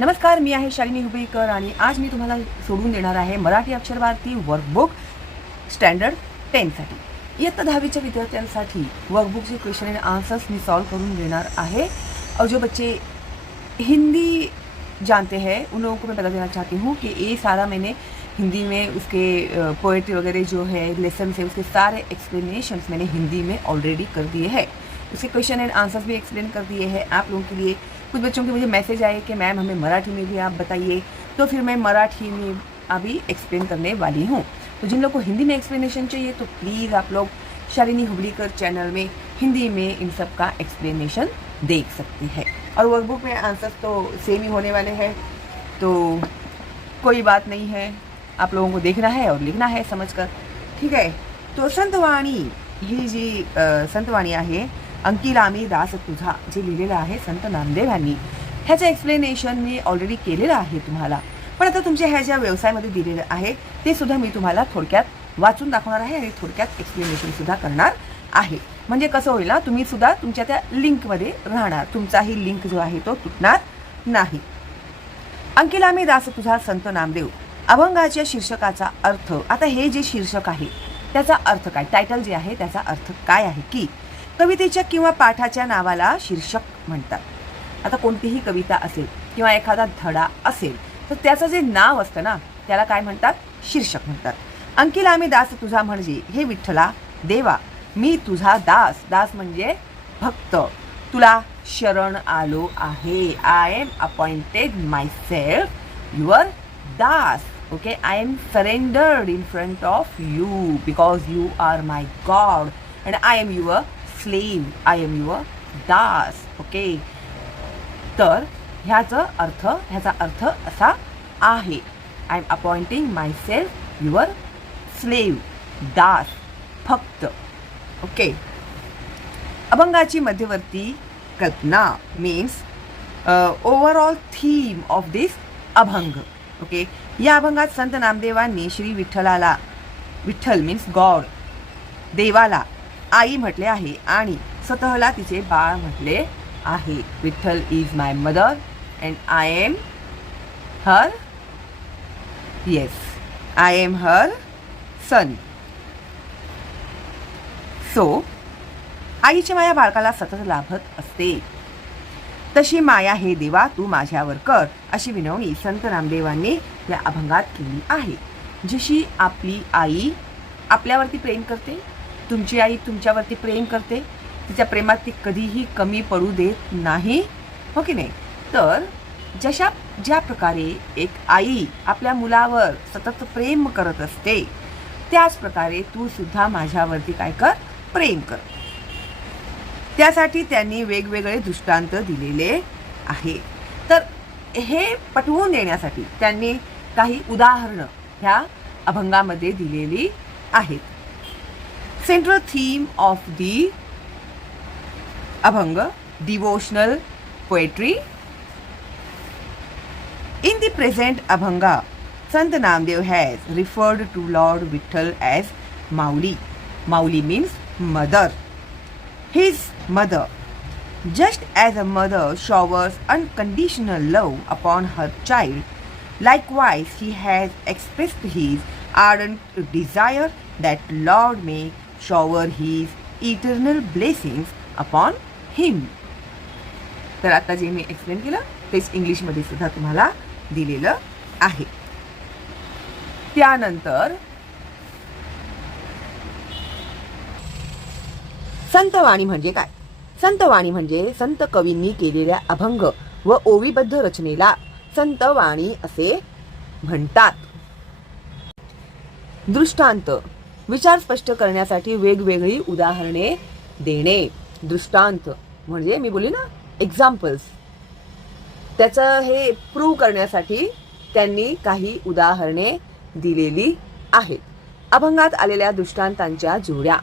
नमस्कार, मी आहे शालिनी हुबळीकर आणि आज मी तुम्हाला सोडून देणार आहे मराठी अक्षर भारती वर्कबुक स्टँडर्ड 10 साठी। इयत्ता 10वीच्या विद्यार्थ्यांसाठी वर्कबुकचे क्वेश्चन एंड आंसर्स मी सॉल्व करून देणार आहे। और जो बच्चे हिंदी जानते हैं उन लोगों को मैं बता देना चाहती हूँ कि ये सारा मैंने हिंदी में उसके पोएट्री वगैरह जो है लेसन है उसके सारे एक्सप्लेनेशंस मैंने हिंदी में ऑलरेडी कर दिए हैं। उसके क्वेश्चन एंड आंसर्स भी एक्सप्लेन कर दिए हैं आप लोगों के लिए। कुछ बच्चों के मुझे मैसेज आए कि मैम हमें मराठी में भी आप बताइए, तो फिर मैं मराठी में अभी एक्सप्लेन करने वाली हूँ। तो जिन लोग को हिंदी में एक्सप्लेनेशन चाहिए तो प्लीज़ आप लोग शालिनी हुबळीकर चैनल में हिंदी में इन सब का एक्सप्लेनेशन देख सकते हैं। और वर्कबुक में आंसर्स तो सेम ही होने वाले हैं, तो कोई बात नहीं है, आप लोगों को देखना है और लिखना है समझकर, ठीक है। तो संतवाणी ही जी संतवाणी आहे अंकिलामी दास तुझा जे लिहिलेलं आहे संत नामदेव यांनी, ह्याचं एक्सप्लेनेशन मी ऑलरेडी केलेलं आहे तुम्हाला। पण आता तुमच्या ह्या ज्या व्यवसायामध्ये दिलेलं आहे ते सुद्धा मी तुम्हाला थोडक्यात वाचून दाखवणार आहे आणि थोडक्यात एक्सप्लेनेशन सुद्धा करणार आहे। म्हणजे कसं होईल ना, तुम्ही सुद्धा तुमच्या त्या लिंकमध्ये राहणार, तुमचाही लिंक जो आहे तो तुटणार नाही। अंकिलामी दास तुझा संत नामदेव अभंगाच्या शीर्षकाचा अर्थ। आता हे जे शीर्षक आहे त्याचा अर्थ काय, टायटल जे आहे त्याचा अर्थ काय आहे की कवितेच्या किंवा पाठाच्या नावाला शीर्षक म्हणतात। आता कोणतीही कविता असेल किंवा एखादा धडा असेल तर त्याचं जे नाव असतं ना त्याला काय म्हणतात, शीर्षक म्हणतात। अंकिलामी दास तुझा म्हणजे हे विठ्ठला देवा मी तुझा दास, दास म्हणजे भक्त, तुला शरण आलो आहे। I am appointed myself your das, okay. I am surrendered in front of you because you are my God and I am your slave, I am your das, okay. तर ह्याचा अर्थ असा आहे, I am appointing myself your slave, das, bhakt, okay. अभंगाची मध्यवर्ती कल्पना means overall theme of this abhang, okay. या अभंगात संत नामदेवांनी श्री विठ्ठलाला, विठ्ठल मीन्स गॉड, देवाला आई म्हटले आहे आणि स्वतःला तिचे बाळ म्हटले आहे। Vitthal is my mother and I am her, yes I am her son. So आईची माया बाळकाला सतत लाभत असते, तशी माया हे देवा तू माझ्यावर कर, अशी विनवणी संत नामदेवांनी या अभंगात केली आहे। जशी आपली आई आपल्यावरती प्रेम करते, तुमची आई तुमच्यावरती प्रेम करते, तिच्या प्रेमात ती कधीही कमी पडू देत नाही, हो की नाही। तर ज्या प्रकारे एक आई आपल्या मुलावर सतत प्रेम करत असते त्याच प्रकारे तू सुद्धा माझ्यावरती काय कर, प्रेम कर। त्यासाठी त्यांनी वेगवेगळे दृष्टांत दिलेले आहे। तर हे पटवून देण्यासाठी त्यांनी काही उदाहरणं ह्या अभंगामध्ये दिलेली आहेत। सेंट्रल थीम ऑफ दी अभंग devotional poetry. In the present Abhanga, Sant Namdev has referred to Lord Vitthal as Mauli. Mauli means mother. His mother. Just as a mother showers unconditional love upon her child, likewise he has expressed his ardent desire that Lord may shower his eternal blessings upon him. तर आता जे मी explain केलं तेच इंग्लिशमध्ये सुद्धा तुम्हाला दिलेलं आहे। त्यानंतर संतवाणी म्हणजे काय, संतवाणी म्हणजे संत कवींनी केलेल्या अभंग व ओवीबद्ध रचनेला संतवाणी असे म्हणतात। दृष्टांत विचार स्पष्ट करण्यासाठी वेगवेगळी उदाहरणे देणे। दृष्टांत म्हणजे मी बोलले ना एक्झाम्पल्स, त्याचं हे प्रूव्ह करण्यासाठी त्यांनी काही उदाहरणे दिलेली आहेत। अभंगात आलेल्या दृष्टांतांच्या जोड्या,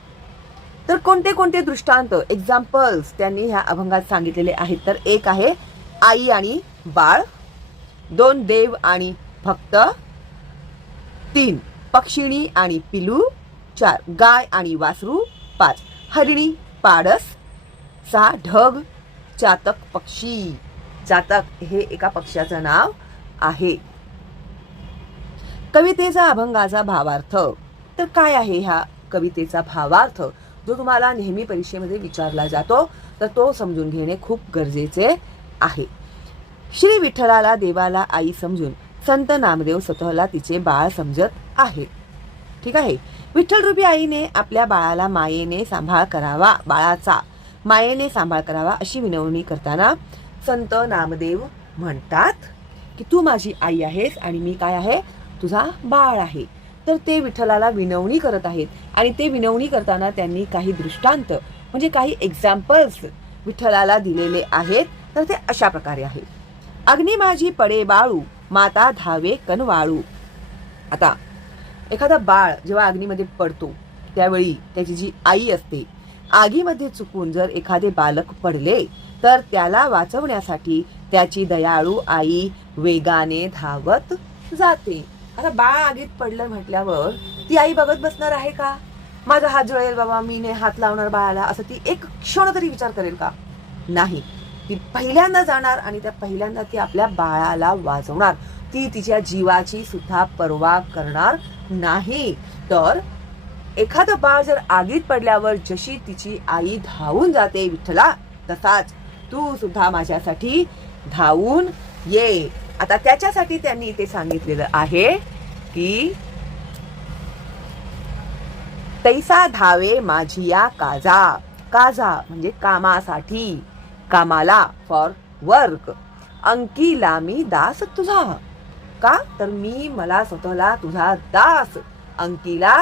तर कोणते कोणते दृष्टांत एक्झाम्पल्स त्यांनी ह्या अभंगात सांगितलेले आहेत, तर एक आहे आई आणि बाळ, 2 देव आणि भक्त, 3 पक्षिणी आणि पिलू, 4 गाय आणि वासरू, 5 हरिणी पाडस, 6 ढग चातक पक्षी, चातक हे एका पक्ष्याचं नाव आहे. कवितेचा अभंगाचा भावार्थ. तर काय आहे ह्या कवितेचा भावार्थ, जो तुम्हाला नेहमी परीक्षेमध्ये विचारला जातो, तर तो समजून घेणे खूप गरजेचे आहे. श्री विठ्ठलाला देवाला आई समजून संत नामदेव स्वतःला तिचे बाळ समजत आहेत. ठीक आहे. विठ्ठल रूपी आईने आपल्या बाळाला मायेने सांभाळ करावा, बाळाचा मायेने सांभाळ करावा अशी विनवणी करताना संत नामदेव म्हणतात की तू माझी आई आहेस आणि मी काय आहे, तुझा बाळ आहे. तर ते विठ्ठलाला विनवणी करत आहेत आणि ते विनवणी करताना त्यांनी काही दृष्टांत म्हणजे काही एक्झाम्पल्स विठ्ठलाला दिलेले आहेत. तर ते अशा प्रकारे आहे. अग्नी माझी पडे बाळू, माता धावे कनवाळू. आता एखादा बाळ जेव्हा अग्नीमध्ये पडतो त्यावेळी त्याची जी आई असते, आगीमध्ये चुकून जर एखादे बालक पडले तर त्याला वाचवण्यासाठी त्याची दयाळू आई वेगाने धावत जाते. आता बाळ आगीत पडलं म्हटल्यावर ती आई बघत बसणार आहे का, माझा हात जळेल बाबा, मी ने हात लावणार बाळाला, असं ती एक क्षण तरी विचार करेल का? नाही. ती पहिल्यांदा जाणार आणि त्या पहिल्यांदा ती आपल्या बाळाला वाचवणार. ती तिच्या जीवाची सुद्धा पर्वा करणार नाही. तर एखादं बाळ जर आगीत पडल्यावर जशी तिची आई धावून जाते विठ्ठला, तसाच तू सुद्धा माझ्यासाठी धावून ये. आता त्याच्यासाठी त्यांनी ते सांगितलेलं आहे की तैसा धावे माझिया काजा. काजा म्हणजे कामासाठी, कामाला, फॉर वर्क. अंकीला मी दास तुझा. का? तर मी मला स्वतःला तुझा दास अंकीला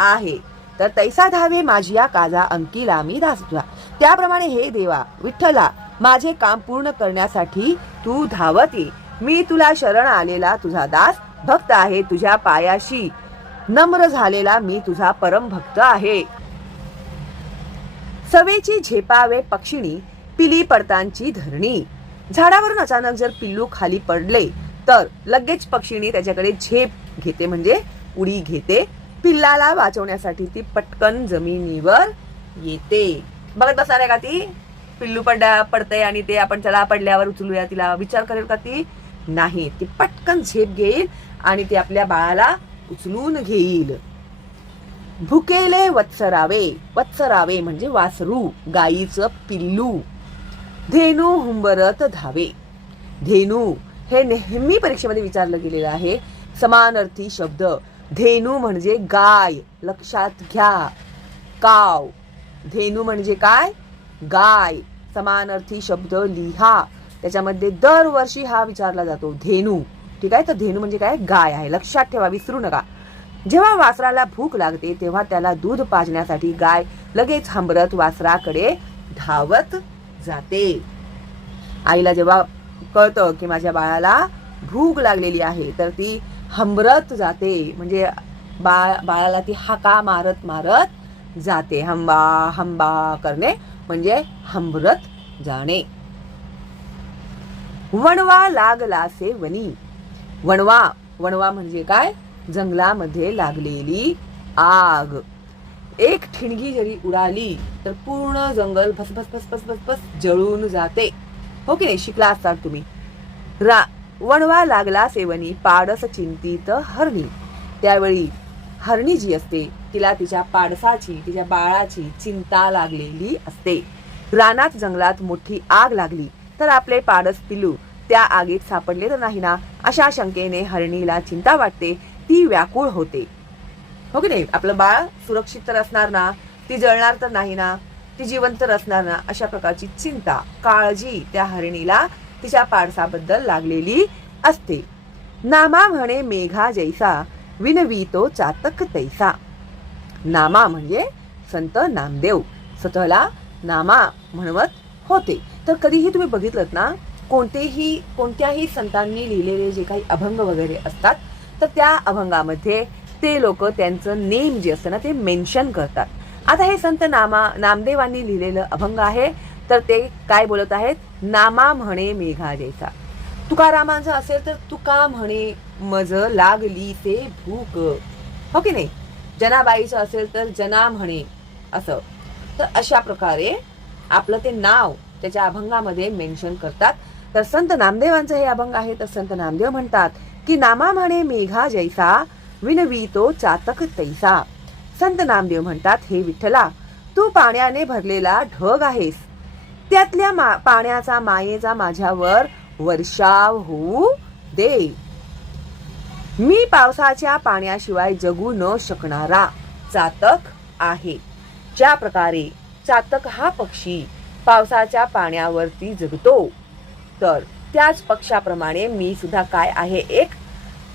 आहे. तर तैसा धावे माझिया काजा, अंकीला मी दास तुझा. त्याप्रमाणे हे देवा विठ्ठला, माझे काम पूर्ण करण्यासाठी तू धावत ये. मी तुला शरण आलेला तुझा दास भक्त आहे. तुझ्या पायाशी नम्र झालेला मी तुझा परम भक्त आहे. सवेची झेपावे पक्षिणी, पिली पडतांची धरणी. झाडावरून अचानक जर पिल्लू खाली पडले तर लगेच पक्षिणी त्याच्याकडे झेप घेते म्हणजे उडी घेते. पिल्लाला वाचवण्यासाठी ती पटकन जमिनीवर येते. बघत बसणार आहे का ती? पिल्लू पडतंय आणि ते आपण चला पडल्यावर उचलूया, तिला विचार करेल का ती? नाही. ती पटकन झेप घेईल आणि ती आपल्या बाळाला उचलून घेईल. भुकेले वत्सरावे. वत्सरावे म्हणजे वासरू, गाईचं पिल्लू. धेनू हुंबरत धावे. धेनू हे नेहमी परीक्षेमध्ये विचारलं गेलेलं आहे. समानार्थी शब्द. धेनू म्हणजे गाय, लक्षात घ्या. काव. धेनू म्हणजे काय? गाय. समानार्थी शब्द लिहा. त्याच्यामध्ये दरवर्षी हा विचारला जातो, धेनू. ठीक आहे. तर धेनू म्हणजे काय? गाय आहे. लक्षात ठेवा, विसरू नका. जेव्हा वासराला भूक लागते तेव्हा त्याला दूध पाजण्यासाठी गाय लगेच हंबरत वासराकडे धावत जाते. आईला जेव्हा कळतं की माझ्या बाळाला भूक लागलेली आहे तर ती हंबरत जाते, म्हणजे बाळाला ती हाका मारत मारत जाते. हंबा हंबा करणे म्हणजे हंबरत जाणे. वणवा लागलासे वनी. वणवा. वणवा म्हणजे काय? जंगलामध्ये लागलेली आग. एक ठिणगी जरी उडाली तर पूर्ण जंगल भस भस भस भस भस भस जळून जाते. हो की नाही? शिकला असतात तुम्ही. वणवा लागला सेवनी, पाडस चिंतित हरणी. त्यावेळी हरणी जी असते तिला तिच्या पाडसाची, तिच्या बाळाची चिंता लागलेली असते. रानात जंगलात मोठी आग लागली तर आपले पाडस पिल्लू त्या आगीत सापडले तर नाही ना, अशा शंकेने हरणीला चिंता वाटते. ती व्याकुळ होते. हो की नाही? आपलं बाळ सुरक्षित तर असणार ना, ती जळणार तर नाही ना, ती जिवंत तर असणार ना, अशा प्रकारची चिंता, काळजी त्या हरणीला तिच्या पाडसाबद्दल लागलेली असते. नामा म्हणे मेघा जैसा, विनवितो चातक तैसा. नामा म्हणजे संत नामदेव स्वतःला नामा म्हणवत होते. तर कधीही तुम्ही बघितलं ना, कोणत्याही संतांनी लिहिलेले जे काही अभंग वगैरे असतात तर त्या अभंगामध्ये ते लोक त्यांचं नेम जे असतं ना ते मेन्शन करतात. आता हे संत नामदेवांनी लिहिलेलं अभंग आहे. तर ते काय बोलत आहेत? नामा म्हणे मेघा जैसा. तुकारामांचं असेल तर तुका म्हणे मज लागली ते भूक. हो की नाही? जनाबाईचं असेल तर जना म्हणे असं. तर अशा प्रकारे आपलं ते नाव त्याच्या अभंगामध्ये मेन्शन करतात. तर संत नामदेवांचं हे अभंग आहे. तर संत नामदेव म्हणतात की नामा म्हणे मेघा जैसा विनवितो चातक तैसा. संत नामदेव म्हणतात, हे विठ्ठला, तू पाण्याने भरलेला ढग आहेस. त्यातल्या पाण्याचा मायेचा माझ्यावर वर्षाव होऊ दे. मी पावसाच्या पाण्याशिवाय जगू न शकणारा चातक आहे. ज्या प्रकारे चातक हा पक्षी पावसाच्या पाण्यावरती जगतो, तर त्याच पक्षाप्रमाणे मी सुद्धा काय आहे, एक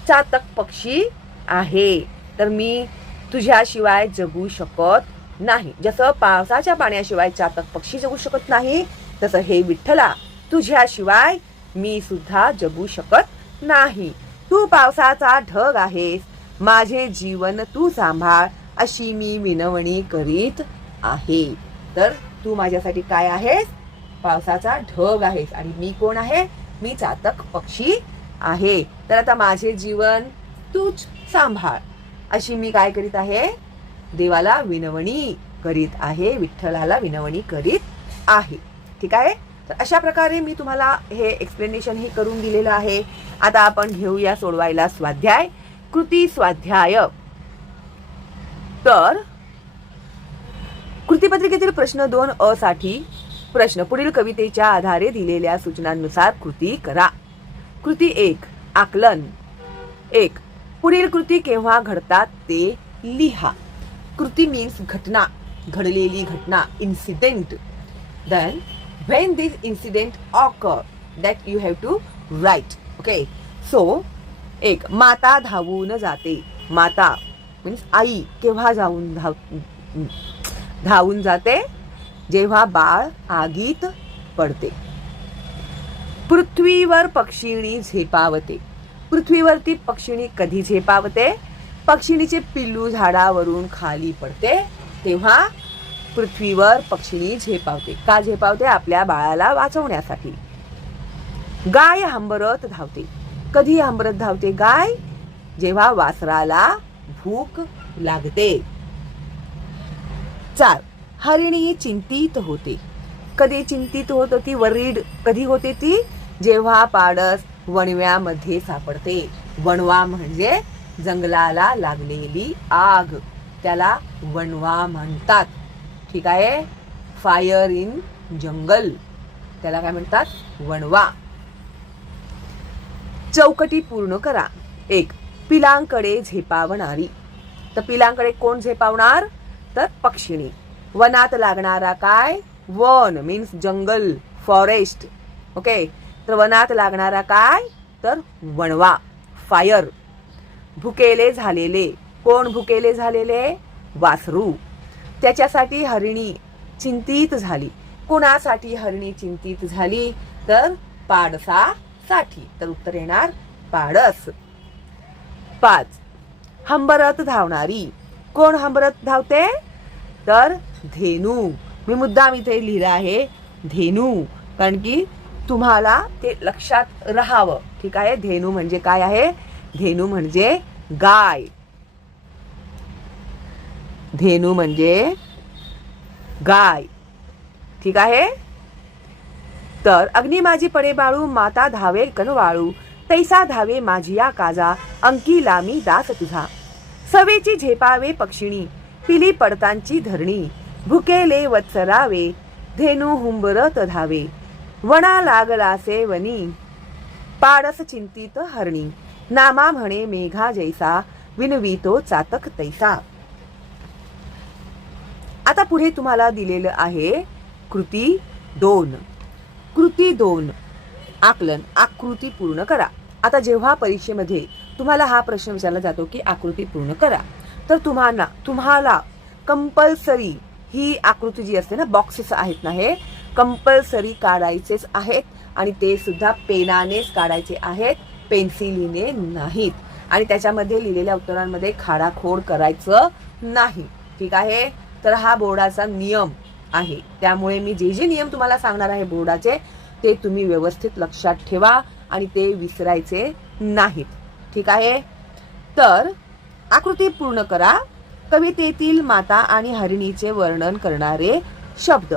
चातक पक्षी आहे. तर मी तुझ्याशिवाय जगू शकत नाही. जसं पावसाच्या पाण्याशिवाय चातक पक्षी जगू शकत नाही, तसं हे विठ्ठला, तुझ्याशिवाय मी सुद्धा जगू शकत नाही. तू पावसाचा ढग आहेस, माझे जीवन तू सांभाळ, अशी मी विनवणी करीत आहे. तर तू माझ्यासाठी काय आहेस, पावसाचा ढग आहेस, आणि मी कोण आहे, मी चातक पक्षी आहे. तर आता माझे जीवन तूच सांभाळ, अशी मी काय करीत आहे, देवाला विनवणी करीत आहे, विठ्ठलाला विनवणी करीत आहे. ठीक आहे. तर अशा प्रकारे मी तुम्हाला हे एक्सप्लेनेशन हे करून दिलेलं आहे. आता आपण घेऊया सोडवायला स्वाध्याय, कृती स्वाध्याय. तर कृतीपत्रिकेतील प्रश्न 2 साठी प्रश्न, पुढील कवितेच्या आधारे दिलेल्या सूचनांनुसार कृती करा. कृती 1, आकलन. 1, पुढील कृती केव्हा घडतात ते लिहा. कृती मीन्स घटना, घडलेली घटना, incident. Then when this incident occur, that you have to write. Okay, so 1, माता धावून जाते. माता मीन्स आई केव्हा धावून जाते, जेव्हा बाळ आगीत पडते. पृथ्वीवर पक्षिणी झेपावते. पृथ्वीवरती पक्षिणी कधी झेपावते, पक्षिणीचे पिल्लू झाडावरून खाली पडते तेव्हा पृथ्वीवर पक्षिणी झेपावते. का झेपावते, आपल्या बाळाला वाचवण्यासाठी. गाय हंबरत धावते. कधी हंबरत धावते गाय, जेव्हा वासराला भूक लागते. 4, हरिणी चिंतित होते. कधी चिंतित होत होती, वरीड कधी होते ती, जेव्हा पाडस वणव्यामध्ये सापडते. वणवा म्हणजे जंगलाला लागलेली आग, त्याला वणवा म्हणतात. ठीक आहे. फायर इन जंगल, त्याला काय म्हणतात, वणवा. चौकटी पूर्ण करा. 1, पिलांकडे झेपावणारी. तर पिलांकडे कोण झेपावणार, तर पक्षिणी. वनात लागणारा काय, वन मीन्स जंगल, फॉरेस्ट. ओके, तर वनात लागणारा काय, तर वणवा, फायर. भुकेले झालेले. कोण भुकेले झालेले, वासरू. त्याच्यासाठी हरिणी चिंतित झाली. कोणासाठी हरिणी चिंतित झाली, तर पाडसासाठी. तर उत्तर येणार पाडस. 5, हंबरत धावणारी. कोण हंबरत धावते, तर धेनू. मी मुद्दाम इथे लिहिलं आहे धेनू, कारण की तुम्हाला ते लक्षात राहावं. ठीक आहे. धेनू म्हणजे काय आहे, धेनू म्हणजे गाय. धेनू म्हणजे गाय. ठीक आहे. तर अग्नी माझी पडे बाळू, माता धावे कनवाळू, तैसा धावे माझिया काजा, अंकी लामी दास तुझा. सवेची झेपावे पक्षिणी, पिली पडतांची धरणी, भुकेले वत्सरावे, धेनू हुंबरत धावे. वणा लागलासे वनी, पाडस चिंतित हरणी, नामा म्हणे मेघा जैसा, विनवितो चातक तैसा. आता पुढे तुम्हाला दिलेलं आहे कृती 2. कृती 2, आकलन. आकृती पूर्ण करा. आता जेव्हा परीक्षेमध्ये तुम्हाला हा प्रश्न विचारला जातो की आकृती पूर्ण करा, तर तुम्हाला कंपल्सरी ही आकृती जी असते ना, बॉक्सेस आहेत ना, हे कंपल्सरी काढायचेच आहेत, आणि ते सुद्धा पेनानेच काढायचे आहेत, पेन्सिलीने नाहीत. आणि त्याच्यामध्ये लिहिलेल्या उत्तरांमध्ये खाडाखोड करायचं नाही. ठीक आहे. तर हा बोर्डाचा नियम आहे. त्यामुळे मी जे जे नियम तुम्हाला सांगणार आहे बोर्डाचे, ते तुम्ही व्यवस्थित लक्षात ठेवा आणि ते विसरायचे नाहीत. ठीक आहे. तर आकृती पूर्ण करा. कवितेतील माता आणि हरिणीचे वर्णन करणारे शब्द.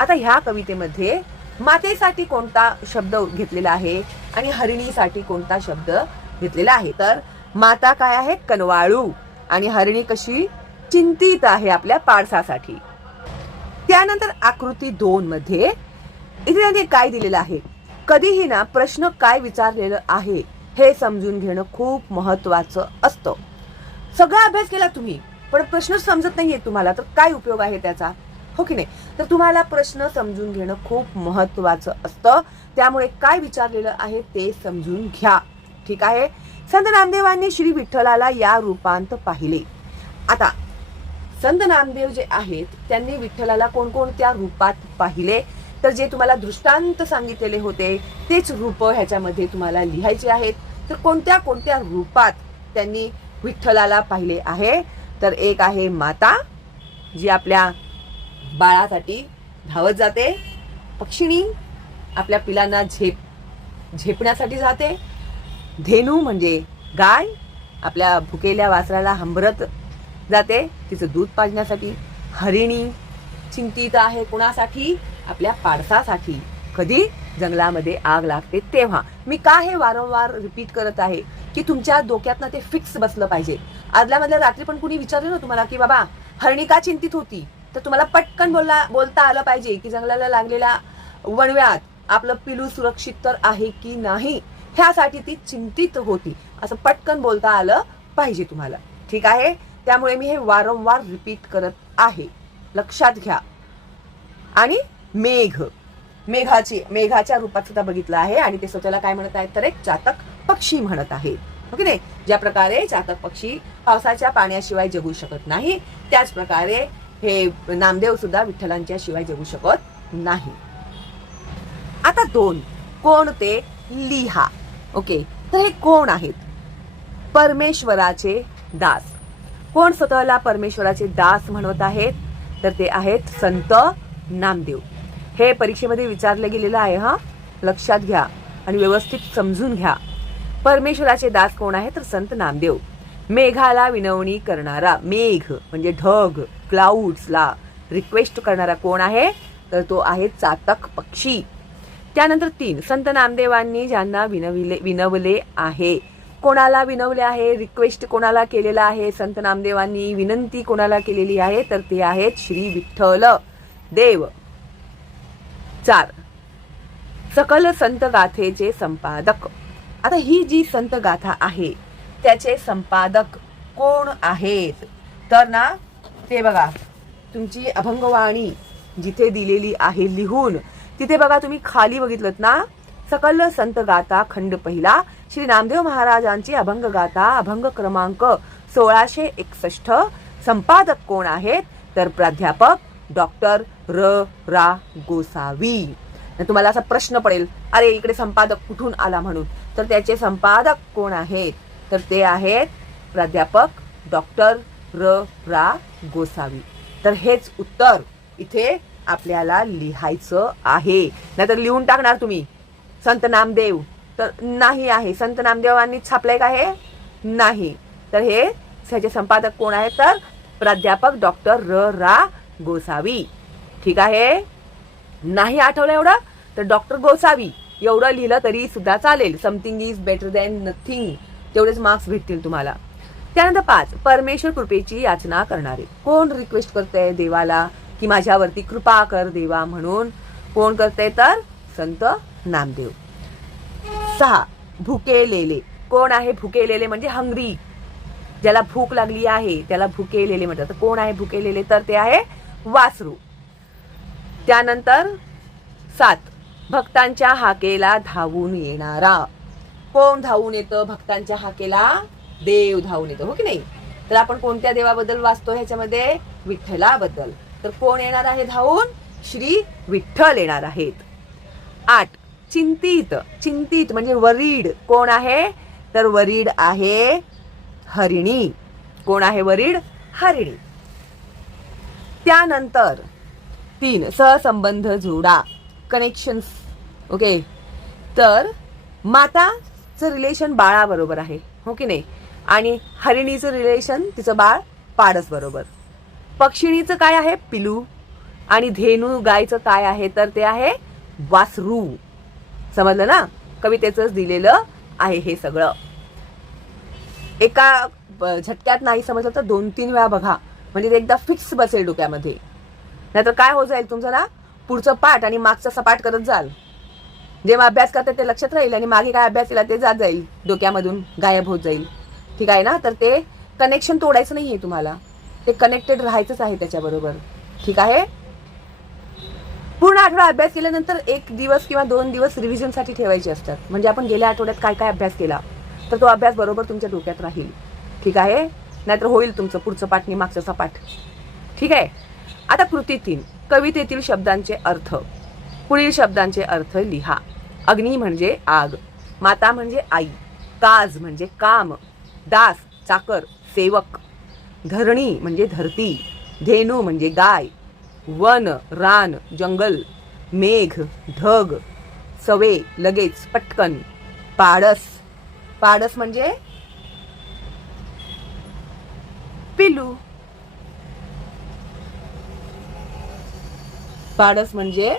आता ह्या कवितेमध्ये मातेसाठी कोणता शब्द घेतलेला आहे आणि हरिणीसाठी कोणता शब्द घेतलेला आहे? तर माता काय आहे? कनवाळू. आणि हरिणी कशी? चिंतित आहे आपल्या पाडसासाठी. त्यानंतर आकृती 2 मध्ये इथे काय दिलेलं आहे? कधीही ना प्रश्न काय विचारलेलं आहे हे समजून घेणं खूप महत्वाचं असतं. सगळा अभ्यास केला तुम्ही पण प्रश्न समजत नाहीये तुम्हाला, तर काय उपयोग आहे त्याचा? हो की नाही? तर तुम्हाला प्रश्न समजून घेणं खूप महत्वाचं असतं. त्यामुळे काय विचारलेलं आहे ते समजून घ्या. ठीक आहे. संत नामदेवांनी श्री विठ्ठलाला या रूपांत पाहिले. आता संत नामदेव जे आहेत त्यांनी विठ्ठलाला कोणकोणत्या रूपात पाहिले? तर जे तुम्हाला दृष्टांत सांगितलेले होते तेच रूप ह्याच्यामध्ये तुम्हाला लिहायचे आहेत. तर कोणत्या कोणत्या रूपात त्यांनी विठ्ठलाला पाहिले आहे? तर एक आहे माता, जी आपल्या बाळासाठी धावत जाते. पक्षिणी आपल्या पिलांना झेपण्यासाठी जाते. धेनू म्हणजे गाय आपल्या भुकेल्या वासराला हंबरत जाते तिचं दूध पाजण्यासाठी. हरिणी चिंतित आहे कुणासाठी? आपल्या पाडसासाठी. कधी? जंगलामध्ये आग लागते तेव्हा. मी का हे वारंवार रिपीट करत आहे की तुमच्या डोक्यातनं ते फिक्स बसलं पाहिजे. आदल्या मधल्या रात्री पण कुणी विचारलं ना तुम्हाला की बाबा हरिणी का चिंतित होती, तर तुम्हाला पटकन बोलता आलं पाहिजे की जंगलाला लागलेल्या वणव्यात आपलं पिलू सुरक्षित तर आहे की नाही, ह्यासाठी ती चिंतित होती, असं पटकन बोलता आलं पाहिजे तुम्हाला. ठीक आहे. त्यामुळे मी हे वारंवार रिपीट करत आहे, लक्षात घ्या. आणि मेघाच्या रूपात सुद्धा बघितलं आहे आणि ते स्वतःला काय म्हणत आहेत? तर एक चातक पक्षी म्हणत आहे. ओके नाही? ज्या प्रकारे चातक पक्षी पावसाच्या पाण्याशिवाय जगू शकत नाही, त्याच प्रकारे हे नामदेव सुद्धा विठ्ठलांच्या शिवाय जगू शकत नाही. आता 2 कोण ते लिहा. ओके. तर हे कोण आहेत? परमेश्वराचे दास. कोण स्वतःला परमेश्वराचे दास म्हणत आहेत? तर ते आहेत संत नामदेव. हे परीक्षेमध्ये विचारलं गेलेलं आहे. लक्षात घ्या आणि व्यवस्थित समजून घ्या. परमेश्वराचे दास कोण आहे? तर संत नामदेव. मेघाला विनवणी करणारा, मेघ म्हणजे ढग, क्लाउड्सला रिक्वेस्ट करणारा कोण आहे? तर तो आहे चातक पक्षी. त्यानंतर 3 संत नामदेवांनी ज्यांना विनवले आहे. कोणाला विनवले आहे? रिक्वेस्ट कोणाला केलेला आहे? संत नामदेवांनी विनंती कोणाला केलेली आहे? तर ते आहेत श्री विठ्ठल देव. 4 सकल संत गाथेचे संपादक. आता ही जी संत गाथा आहे त्याचे संपादक कोण आहेत? तर ना ते बघा तुमची अभंगवाणी जिथे दिलेली आहे लिहून, तिथे बघा तुम्ही खाली बघितलं ना, सकल संत गाथा खंड पहिला श्री नामदेव महाराजांची अभंग गाथा अभंग क्रमांक 1661. संपादक कोण आहेत? तर प्राध्यापक डॉक्टर रा गोसावी. तुम्हाला असा प्रश्न पडेल, अरे इकडे संपादक कुठून आला म्हणून, तर त्याचे संपादक कोण आहेत? तर ते आहेत प्राध्यापक डॉक्टर रा गोसावी. तर हेच उत्तर इथे आपल्याला लिहायचं आहे. नाहीतर लिहून टाकणार तुम्ही संत नामदेव, तर नाही आहे. संत नामदेवांनी छापलंय का हे? नाही. तर हे ह्याचे संपादक कोण आहेत? तर प्राध्यापक डॉक्टर रा गोसावी. ठीक आहे. नाही आठवलं एवढं तर डॉक्टर गोसावी एवढं लिहिलं तरी सुद्धा चालेल. Something is better than nothing, तेवढेच मार्क्स भेटतील तुम्हाला. त्यानंतर 5 परमेश्वर कृपेची याचना करणारे. कोण रिक्वेस्ट करते देवाला की माझ्यावरती कृपा कर देवा म्हणून? कोण करते? तर संत नामदेव. 6 भुकेलेले. कोण आहे भुकेलेले? म्हणजे हंग्री, ज्याला भूक लागली आहे त्याला भुकेलेले म्हणतात. तर कोण आहे भुकेलेले? तर ते आहे वासरू. त्यानंतर 7 भक्तांच्या हाकेला धावून येणारा. कोण धावून येतं भक्तांच्या हाकेला? देव धावून येतो. हो की नाही? तर आपण कोणत्या देवाबद्दल वाचतो ह्याच्यामध्ये? विठ्ठलाबद्दल. तर कोण येणार आहे धावून? श्री विठ्ठल येणार आहेत. 8 चिंतित. चिंतित म्हणजे वरीड. कोण आहे? तर वरीड आहे हरिणी. कोण आहे वरीड? हरिणी. त्यानंतर 3 सहसंबंध जोडा, कनेक्शन्स. ओके. तर माताचं रिलेशन बाळाबरोबर आहे. हो की नाही? आणि हरिणीचं रिलेशन तिचं बाळ पाडस बरोबर. पक्षिणीचं काय आहे? पिलू. आणि धेनू गायचं काय आहे? तर ते आहे वासरू. समजलं ना? कवितेचंच दिलेलं आहे हे सगळं. एका झटक्यात नाही समजलं तर 2-3 वेळा बघा, म्हणजे ते एकदा फिक्स बसेल डोक्यामध्ये. नाहीतर काय हो जाईल तुमचं ना, पुढचं पाठ आणि मागचं सपाट करत जाल. जेव्हा अभ्यास करतात ते लक्षात राहील आणि मागे काय अभ्यास केला ते जात जाईल, डोक्यामधून गायब होत जाईल. ठीक आहे ना? तर ते कनेक्शन तोडायचं नाहीये तुम्हाला, ते कनेक्टेड राहायचंच आहे त्याच्याबरोबर. ठीक आहे? पूर्ण आठवडा अभ्यास केल्यानंतर 1 दिवस किंवा 2 दिवस रिव्हिजनसाठी ठेवायचे असतात. म्हणजे आपण गेल्या आठवड्यात काय काय अभ्यास केला तर तो अभ्यास बरोबर तुमच्या डोक्यात राहील. ठीक आहे? नाहीतर होईल तुमचं पुढचं पाठ आणि मागचं सपाट. ठीक आहे? आता कृती 3, कवितेतील शब्दांचे अर्थ. पुढील शब्दांचे अर्थ लिहा. अग्नी म्हणजे आग, माता म्हणजे आई, काज म्हणजे काम, दास चाकर सेवक, धरणी म्हणजे धरती, धेनू म्हणजे गाय, वन रान जंगल, मेघ ढग, सवे लगेच पटकन, पाडस. पाडस म्हणजे पिल्लू. पाडस म्हणजे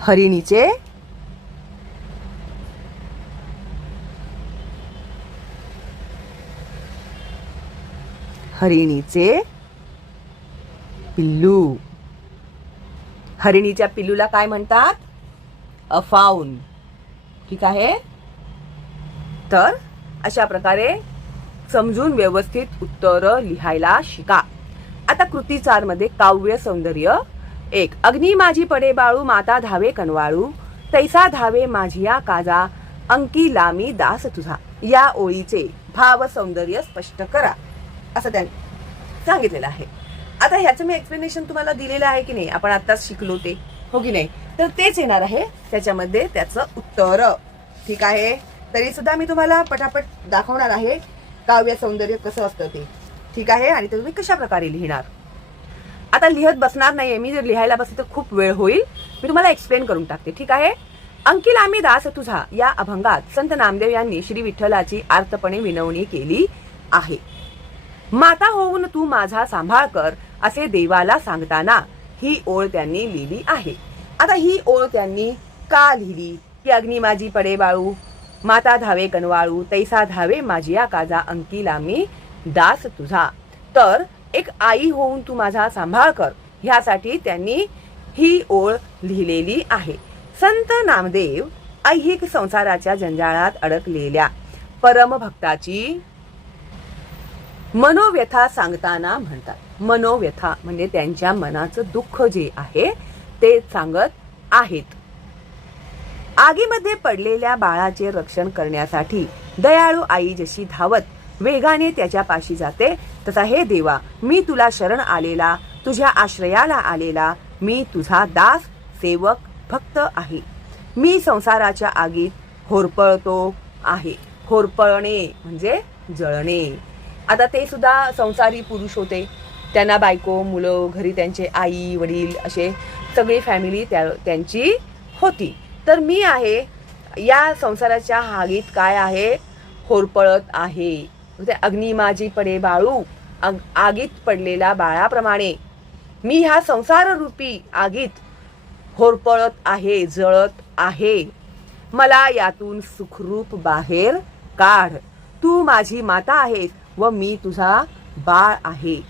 हरिणीचे पिल्लू. हरिणीच्या पिल्लूला काय म्हणतात? अफाऊन. ठीक आहे? तर अशा प्रकारे समजून व्यवस्थित उत्तर लिहायला शिका. आता कृती 4 मध्ये काव्य सौंदर्य. 1, अग्नी माझी पडे बाळू, माता धावे कनवाळू, तैसा धावे माझिया काजा, अंकी लामी दास तुझा. या ओळीचे भाव सौंदर्य स्पष्ट करा असं त्यांनी सांगितलेलं आहे. आता ह्याचं मी एक्सप्लेनेशन तुम्हाला दिलेलं आहे की नाही, आपण आताच शिकलो ते, हो की नाही? तर तेच येणार आहे त्याच्यामध्ये त्याचं उत्तर. ठीक आहे? तरी सुद्धा मी तुम्हाला पटापट दाखवणार आहे काव्य सौंदर्य कसं असतं ते. ठीक आहे? आणि ते तुम्ही कशा प्रकारे लिहिणार. आता लिहत बसणार नाहीये मी, जर लिहायला बसले तर खूप वेळ होईल. मी तुम्हाला एक्सप्लेन करून टाकते. ठीक आहे? अंकी लामी दास तुझा या अभंगात संत नामदेव यांनी श्री विठ्ठलाची आर्तपणे विनवणी केली आहे. माता होऊन तू माझा सांभाळ कर असे देवाला सांगताना ही ओळ त्यांनी लिहिली आहे. आता ही ओळ त्यांनी का लिहिली की अग्नी माझी पडे बाळू, माता धावे कनवाळू, तैसा धावे माझिया काजा, अंकी लामी दास तुझा. तर एक आई होऊन तू माझा सांभाळ कर ह्यासाठी त्यांनी ही ओळ लिहिलेली आहे. संत नामदेव ऐहिक संसाराच्या जंजाळात अडकलेल्या परमभक्ताची मनोव्यथा सांगताना म्हणतात. मनोव्यथा म्हणजे त्यांच्या मनाचं दुःख जे आहे ते सांगत आहेत. आगीमध्ये पडलेल्या बाळाचे रक्षण करण्यासाठी दयाळू आई जशी धावत वेगाने त्याच्या पाशी जाते, तसा हे देवा मी तुला शरण आलेला, तुझ्या आश्रयाला आलेला, मी तुझा दास सेवक भक्त आहे. मी संसाराच्या आगीत होरपळतो आहे. होरपळणे म्हणजे जळणे. आता ते सुद्धा संसारी पुरुष होते, त्यांना बायको मुलं घरी त्यांचे आई वडील असे सगळी फॅमिली त्यांची होती. तर मी आहे या संसाराच्या आगीत काय आहे? होरपळत आहे. अग्नी माझी पडे बाळू, आगीत पडलेल्या बाळाप्रमाणे मी ह्या संसार रूपी आगीत होरपळत आहे, जळत आहे. मला यातून सुखरूप बाहेर काढ. तू माझी माता आहेस व मी तुझा बाळ आहे.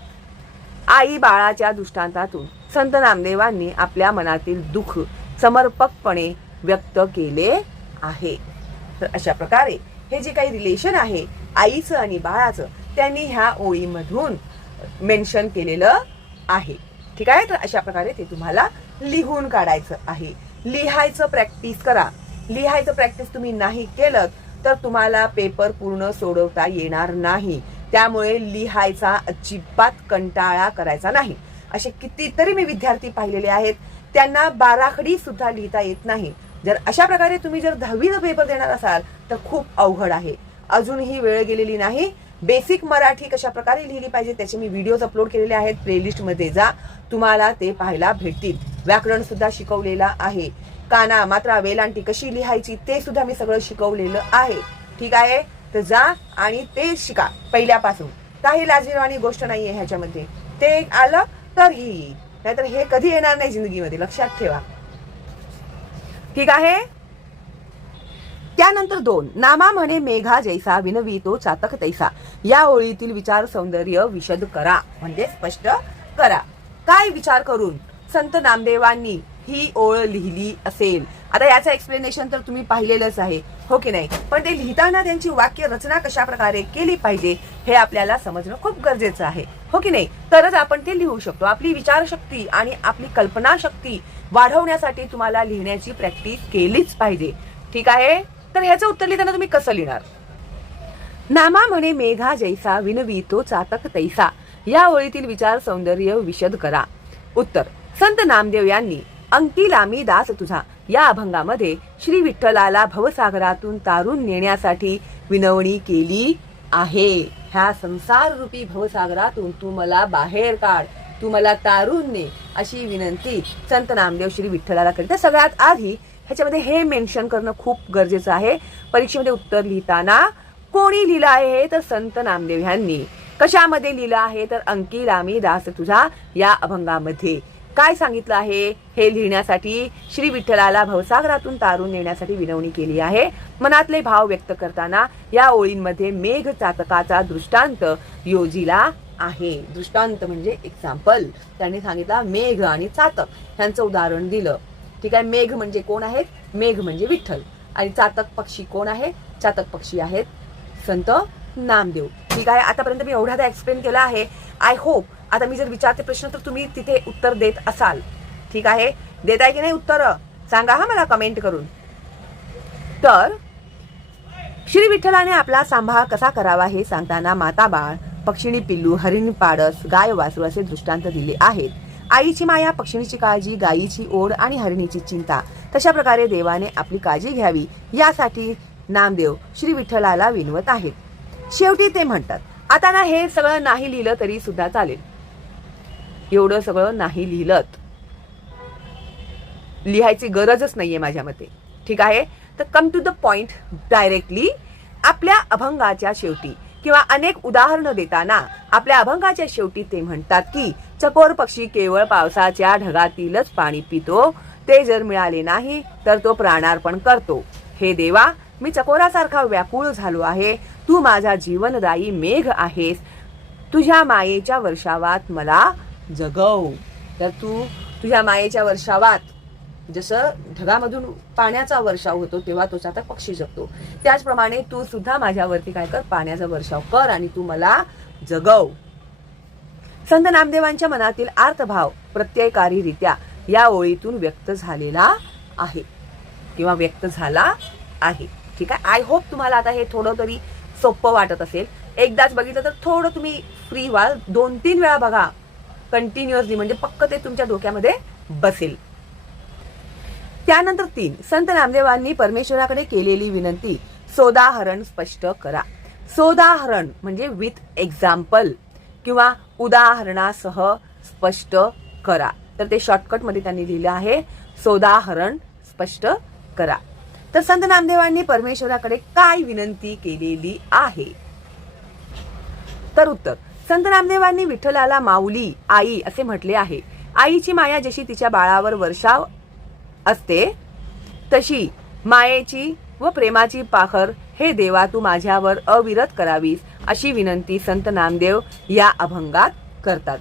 आई बाळाच्या दृष्टांतातून संत नामदेवांनी आपल्या मनातील दुःख समर्पकपणे व्यक्त केले आहे. तर अशा प्रकारे हे जे काही रिलेशन आहे आईचं आणि बाळाचं त्यांनी ह्या ओळीमधून मेन्शन केलेलं आहे. ठीक आहे? तर अशा प्रकारे ते तुम्हाला लिहून काढायचं आहे. लिहायचं प्रॅक्टिस करा. लिहायचं प्रॅक्टिस तुम्ही नाही केलं तर तुम्हाला पेपर पूर्ण सोडवता येणार नाही. त्यामुळे लिहायचा अजिबात कंटाळा करायचा नाही. असे कितीतरी मी विद्यार्थी पाहिलेले आहेत त्यांना बाराखडी सुद्धा लिहिता येत नाही. जर अशा प्रकारे तुम्ही जर 10वीचा पेपर देणार असाल तर खूप अवघड आहे. अजूनही वेळ गेलेली नाही. बेसिक मराठी कशा प्रकारे लिहिली पाहिजे त्याचे मी व्हिडिओज अपलोड केलेले आहेत. प्लेलिस्ट मध्ये जा, तुम्हाला ते पाहायला भेटतील. व्याकरण सुद्धा शिकवलेलं आहे. काना मात्रा वेलांटी कशी लिहायची ते सुद्धा मी सगळं शिकवलेलं आहे. ठीक आहे? तर जा आणि ते शिका पहिल्यापासून. काही लाजिरवाणी गोष्ट नाहीये ह्याच्यामध्ये. ते आलं तर ही येईल, नाहीतर हे कधी येणार नाही जिंदगीमध्ये. लक्षात ठेवा. ठीक आहे. त्यानंतर 2, नामा म्हणे मेघा जैसा विनवितो चातक तैसा. या ओळीतील विचार सौंदर्य विशद करा, म्हणजे स्पष्ट करा. काय विचार करून संत नामदेवांनी ही ओळ लिहिली असेल? आता याचं एक्सप्लेनेशन तर तुम्ही पाहिलेलंच आहे, हो की नाही? पण ते लिहिताना त्यांची वाक्य रचना कशा प्रकारे केली पाहिजे हे आपल्याला समजणं खूप गरजेचं आहे, हो की नाही? तरच आपण ते लिहू शकतो. आपली विचारशक्ती आणि आपली कल्पनाशक्ती वाढवण्यासाठी तुम्हाला लिहिण्याची प्रॅक्टिस केलीच पाहिजे, ठीक आहे? तर ह्याचं उत्तर लिहिताना तुम्ही कसं लिहिणार? नामा म्हणे मेघा जैसा विनवितो चातक तैसा. या ओळीतील विचार सौंदर्य विशद करा. उत्तर, संत नामदेव यांनी अंकी लामी दास तुझा या अभंगामध्ये श्री विठ्ठलाला भवसागरातून तारून नेण्यासाठी विनवणी केली आहे. ह्या संसार रूपी भवसागरातून तू मला बाहेर काढ, तू मला तारून ने, अशी विनंती संत नामदेव श्री विठ्ठलाला करीत. सगळ्यात आधी ह्याच्यामध्ये हे मेन्शन करणं खूप गरजेचं आहे. परीक्षेमध्ये उत्तर लिहिताना कोणी लिहिलं आहे तर संत नामदेव यांनी. कशामध्ये लिहिलं आहे तर अंकी लामी दास तुझा या अभंगामध्ये. काय सांगितलं आहे? हे लिहिण्यासाठी श्री विठ्ठलाला भवसागरातून तारून नेण्यासाठी विनवणी केली आहे. मनातले भाव व्यक्त करताना या ओळींमध्ये मेघ चातकाचा दृष्टांत योजिला आहे. दृष्टांत म्हणजे एक्झाम्पल. त्यांनी सांगितला मेघ आणि चातक ह्यांचं उदाहरण दिलं, ठीक आहे? मेघ म्हणजे कोण आहेत? मेघ म्हणजे विठ्ठल. आणि चातक पक्षी कोण आहे? चातक पक्षी आहेत संत नामदेव, ठीक आहे? आतापर्यंत मी एवढ्यादा एक्सप्लेन केला आहे. आय होप आता मी जर विचारते प्रश्न तर तुम्ही तिथे उत्तर देत असाल, ठीक आहे? देताय की नाही उत्तर? सांगा हा मला कमेंट करून. तर श्री विठ्ठलाने आपला सांभाळ कसा करावा हे सांगताना माता बाळ, पक्षिणी पिल्लू, हरिणी पाडस, गाय वासरू असे दृष्टांत दिले आहेत. आईची माया, पक्षिणीची काळजी, गायीची ओढ आणि हरिणीची चिंता, तशा प्रकारे देवाने आपली काळजी घ्यावी यासाठी नामदेव श्री विठ्ठलाला विनवत आहेत. शेवटी ते म्हणतात, आता ना हे सगळं नाही लिहिलं तरी सुद्धा चालेल. एवढं सगळं नाही लिहिलं, लिहायची गरजच नाहीये माझ्या मते, ठीक आहे? तर come to the point directly. आपल्या अभंगाच्या शेवटी किंवा अनेक उदाहरणं देताना आपल्या अभंगाच्या शेवटी ते म्हणतात की चकोर पक्षी केवळ पावसाच्या ढगातीलच पाणी पितो, ते जर मिळाले नाही तर तो प्राणार्पण करतो. हे देवा, मी चकोरासारखा व्याकुळ झालो आहे. तू माझा जीवनदायी मेघ आहेस. तुझ्या मायेच्या वर्षावात मला जगव. तर तू तुझ्या मायेच्या वर्षावात, जसं ढगामधून पाण्याचा वर्षाव होतो तेव्हा तो चातक पक्षी जगतो, त्याचप्रमाणे तू सुद्धा माझ्यावरती काय कर, पाण्याचा वर्षाव कर आणि तू मला जगव. संत नामदेवांच्या मनातील अर्थभाव प्रत्ययकारीरित्या या ओळीतून व्यक्त झालेला आहे किंवा व्यक्त झाला आहे, ठीक आहे? आय होप तुम्हाला आता हे थोडं तरी सोपं वाटत असेल. एकदाच बघितलं तर थोडं तुम्ही फ्री व्हाल. 2-3 वेळा बघा कंटिन्युअसली, म्हणजे पक्क ते तुमच्या डोक्यामध्ये बसेल. त्यानंतर 3, संत नामदेवांनी परमेश्वराकडे केलेली विनंती सोदाहरण स्पष्ट करा. सोदाहरण म्हणजे विथ एक्झाम्पल किंवा उदाहरणासह स्पष्ट करा. तर ते शॉर्टकट मध्ये त्यांनी लिहिलं आहे, सोदाहरण स्पष्ट करा. तर संत नामदेवांनी परमेश्वराकडे काय विनंती केलेली आहे? तर उत्तर, संत नामदेवांनी विठ्ठलाला माऊली, आई असे म्हटले आहे. आईची माया जशी तिच्या बाळावर वर्षाव असते तशी मायेची व प्रेमाची पाखर हे देवा तू माझ्यावर अविरत करावीस, अशी विनंती संत नामदेव या अभंगात करतात.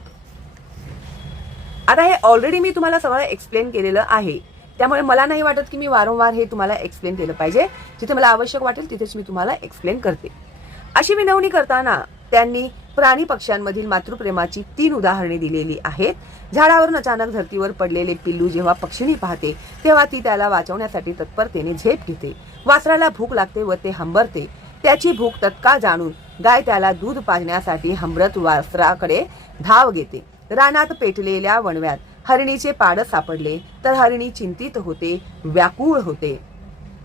आता हे ऑलरेडी मी तुम्हाला सगळं एक्सप्लेन केलेलं आहे, त्यामुळे मला नाही वाटत की मी वारंवार हे तुम्हाला एक्सप्लेन केलं पाहिजे. जिथे मला आवश्यक वाटेल तिथेच मी तुम्हाला एक्सप्लेन करते. अशी विनवणी करताना त्यांनी प्राणी पक्ष्यांमधील मातृप्रेमाची 3 उदाहरणे दिलेली आहेत. झाडावरून अचानक धर्तीवर पडलेले पिल्लू जेव्हा पक्षिणी पाहते तेव्हा ती त्याला वाचवण्यासाठी तत्परतेने झेप घेते. वासराला भूक लागते व ते हंबरते. त्याची भूक तत्काळ जाणून गाय त्याला दूध पाजण्यासाठी हंबरत वासराकडे धाव घेते. रानात पेटलेल्या वणव्यात हरिणीचे पाड सापडले तर हरिणी चिंतित होते, व्याकुळ होते.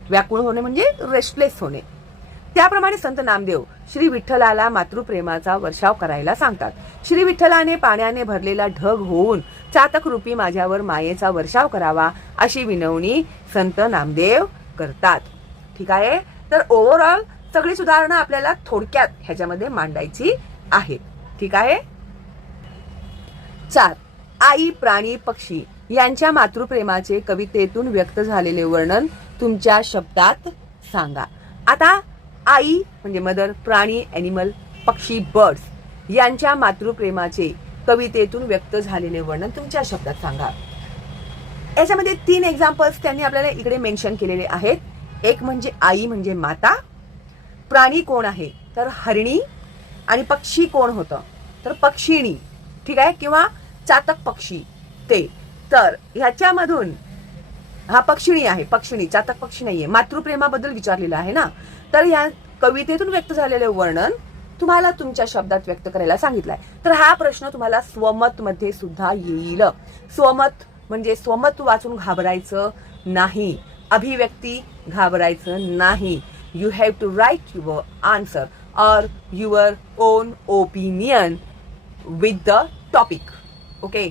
व्याकुळ होणे म्हणजे रेस्टलेस होणे. त्याप्रमाणे संत नामदेव श्री विठ्ठलाला मातृप्रेमाचा वर्षाव करायला सांगतात. श्री विठ्ठलाने पाण्याने भरलेला ढग होऊन चातक रूपी माझ्यावर मायेचा वर्षाव करावा, अशी विनवणी संत नामदेव करतात, ठीक आहे? तर ओव्हरऑल सगळीच उदाहरणं आपल्याला थोडक्यात ह्याच्यामध्ये मांडायची आहेत, ठीक आहे? 4, आई, प्राणी, पक्षी यांच्या मातृप्रेमाचे कवितेतून व्यक्त झालेले वर्णन तुमच्या शब्दात सांगा. आता आई म्हणजे मदर, प्राणी ॲनिमल, पक्षी बर्ड्स यांच्या मातृप्रेमाचे कवितेतून व्यक्त झालेले वर्णन तुमच्या शब्दात सांगा. याच्यामध्ये 3 एक्झाम्पल्स त्यांनी आपल्याला इकडे मेन्शन केलेले आहेत. एक म्हणजे आई म्हणजे माता, प्राणी कोण आहे तर हरिणी, आणि पक्षी कोण होतं तर पक्षिणी. ठीक आहे, किंवा चातक पक्षी ते. तर ह्याच्यामधून हा पक्षिणी आहे, पक्षिणी, चातक पक्षी नाहीये. मातृप्रेमाबद्दल विचारलेलं आहे ना, तर या कवितेतून व्यक्त झालेले वर्णन तुम्हाला तुमच्या शब्दात व्यक्त करायला सांगितलंय. तर हा प्रश्न तुम्हाला स्वमत मध्ये सुद्धा येईल. स्वमत म्हणजे स्वमत वाचून घाबरायचं नाही, अभिव्यक्ती घाबरायचं नाही. You have to write your answer or your own opinion with the topic. Okay,